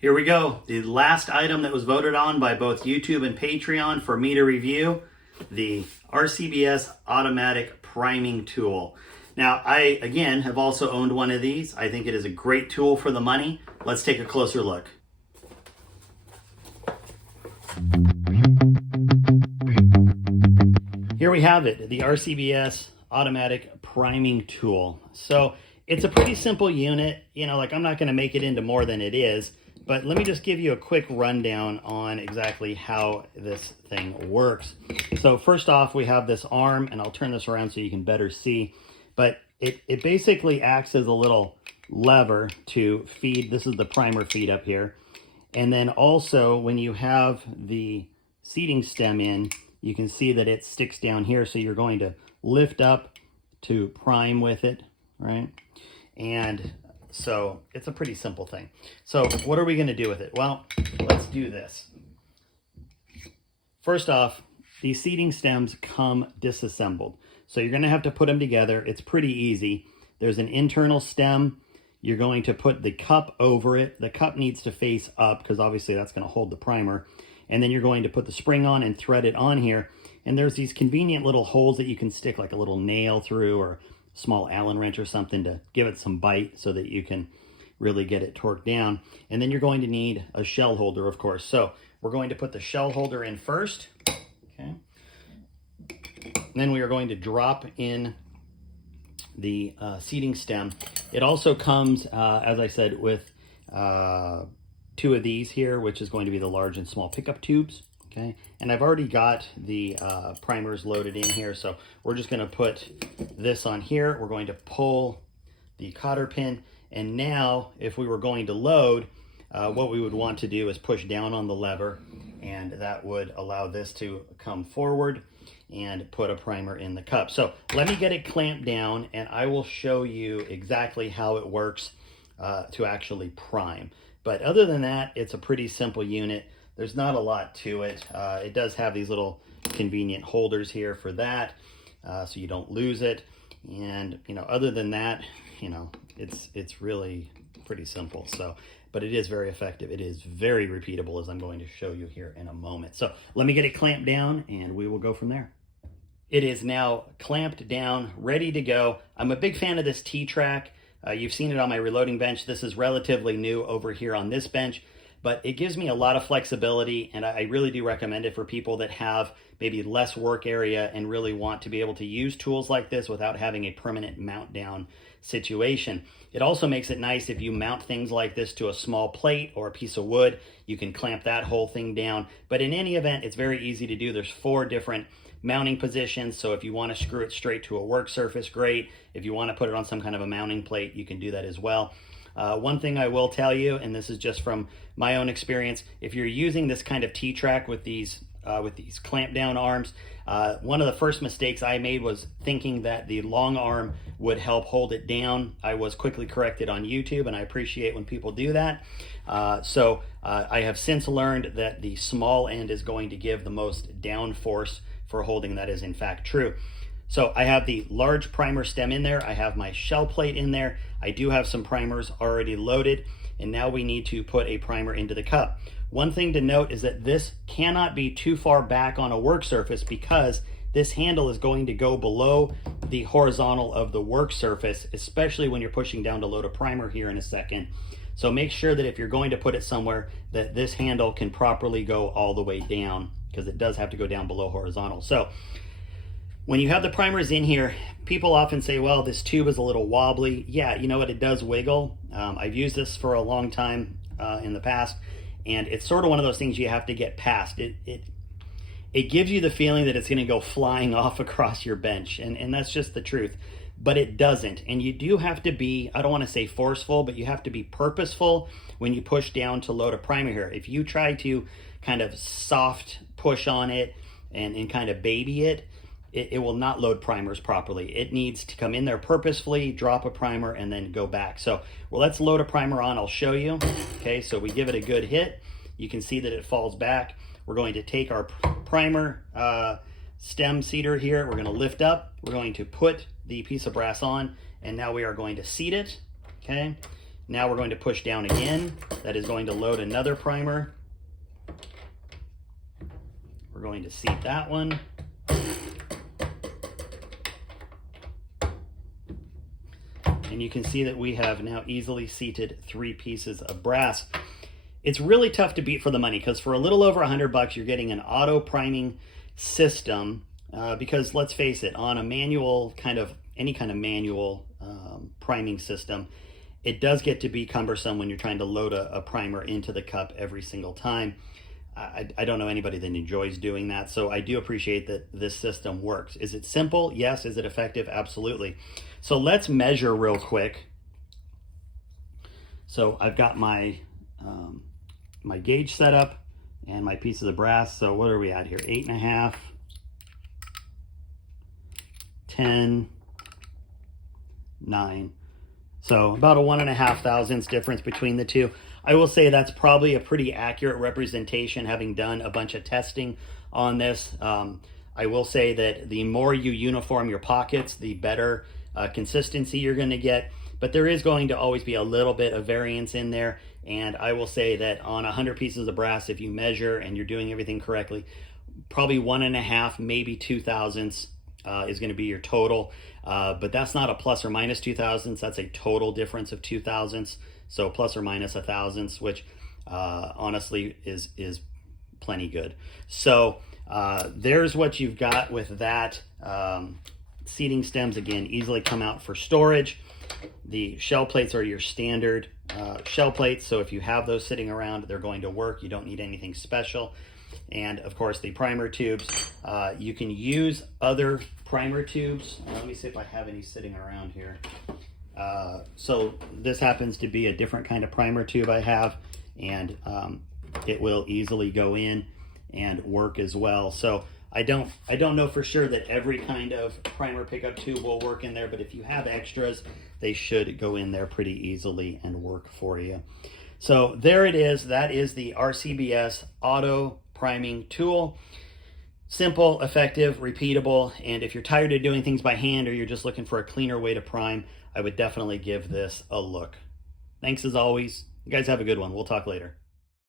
Here we go. The last item that was voted on by both YouTube and Patreon for me to review, the RCBS automatic priming tool. Now, I, again, have also owned one of these. I think it is a great tool for the money. Let's take a closer look. Here we have it, the RCBS automatic priming tool. So it's a pretty simple unit. I'm not going to make it into more than it is, but let me just give you a quick rundown on exactly how this thing works. So first off, we have this arm, and I'll turn this around so you can better see, but it basically acts as a little lever to feed. This is the primer feed up here. And then also when you have the seating stem in, you can see that it sticks down here. So you're going to lift up to prime with it, right? And so it's a pretty simple thing. So what are we going to do with it? Well, let's do this. First off, these seating stems come disassembled. So you're going to have to put them together. It's pretty easy. There's an internal stem. You're going to put the cup over it. The cup needs to face up because obviously that's going to hold the primer. And then you're going to put the spring on and thread it on here. And there's these convenient little holes that you can stick like a little nail through or a small Allen wrench or something to give it some bite so that you can really get it torqued down. And then you're going to need a shell holder, of course. So we're going to put the shell holder in first. Okay. And then we are going to drop in the seating stem. It also comes, as I said, with two of these here, which is going to be the large and small pickup tubes. Okay, and I've already got the primers loaded in here, so we're just going to put this on here. We're going to pull the cotter pin, and now if we were going to load, what we would want to do is push down on the lever, and that would allow this to come forward and put a primer in the cup. So let me get it clamped down, and I will show you exactly how it works to actually prime. But other than that, it's a pretty simple unit. There's not a lot to it. It does have these little convenient holders here for that, so you don't lose it. And other than that, it's really pretty simple. So, but it is very effective. It is very repeatable, as I'm going to show you here in a moment. So let me get it clamped down, and we will go from there. It is now clamped down, ready to go. I'm a big fan of this T-track. You've seen it on my reloading bench. This is relatively new over here on this bench, but it gives me a lot of flexibility, and I really do recommend it for people that have maybe less work area and really want to be able to use tools like this without having a permanent mount down situation. It also makes it nice if you mount things like this to a small plate or a piece of wood. You can clamp that whole thing down, but in any event, it's very easy to do. There's 4 different mounting positions, so if you want to screw it straight to a work surface, great. If you want to put it on some kind of a mounting plate, you can do that as well. One thing I will tell you, and this is just from my own experience, if you're using this kind of T-track with these clamp down arms, one of the first mistakes I made was thinking that the long arm would help hold it down. I was quickly corrected on YouTube, and I appreciate when people do that. So I have since learned that the small end is going to give the most down force for holding. That is in fact true. So I have the large primer stem in there. I have my shell plate in there. I do have some primers already loaded, and now we need to put a primer into the cup. One thing to note is that this cannot be too far back on a work surface because this handle is going to go below the horizontal of the work surface, especially when you're pushing down to load a primer here in a second. So make sure that if you're going to put it somewhere that this handle can properly go all the way down, because it does have to go down below horizontal. So when you have the primers in here, people often say, well, this tube is a little wobbly. Yeah, you know what, it does wiggle. I've used this for a long time in the past, and it's sort of one of those things you have to get past. It gives you the feeling that it's gonna go flying off across your bench, and that's just the truth. But it doesn't, and you do have to be, I don't wanna say forceful, but you have to be purposeful when you push down to load a primer here. If you try to kind of soft push on it and kind of baby it, it will not load primers properly. It needs to come in there purposefully, drop a primer, and then go back. So, well, let's load a primer on, I'll show you. Okay, so we give it a good hit. You can see that it falls back. We're going to take our primer stem seater here. We're gonna lift up. We're going to put the piece of brass on, and now we are going to seat it, okay? Now we're going to push down again. That is going to load another primer. We're going to seat that one. And you can see that we have now easily seated 3 pieces of brass. It's really tough to beat for the money, because for a little over $100 you're getting an auto priming system, because let's face it, on a manual any kind of manual priming system, it does get to be cumbersome when you're trying to load a primer into the cup every single time. I don't know anybody that enjoys doing that, so I do appreciate that this system works. Is it simple? Yes. Is it effective? Absolutely. So let's measure real quick. So I've got my my gauge set up and my pieces of brass. So what are we at here? 8.5, 10, 9. So about a 1.5 thousandths difference between the two. I will say that's probably a pretty accurate representation, having done a bunch of testing on this. I will say that the more you uniform your pockets, the better consistency you're going to get. But there is going to always be a little bit of variance in there. And I will say that on 100 pieces of brass, if you measure and you're doing everything correctly, probably 1.5, maybe 2 thousandths is going to be your total. But that's not a plus or minus 2 thousandths. That's a total difference of 2 thousandths. So plus or minus a thousandths, which honestly is plenty good. So there's what you've got with that. Seating stems, again, easily come out for storage. The shell plates are your standard shell plates, so if you have those sitting around, they're going to work. You don't need anything special. And of course, the primer tubes, you can use other primer tubes. Let me see if I have any sitting around here. So this happens to be a different kind of primer tube I have, and it will easily go in and work as well. So I don't know for sure that every kind of primer pickup tube will work in there, but if you have extras, they should go in there pretty easily and work for you. So there it is. That is the RCBS auto priming tool. Simple, effective, repeatable, and if you're tired of doing things by hand or you're just looking for a cleaner way to prime, I would definitely give this a look. Thanks as always. You guys have a good one. We'll talk later.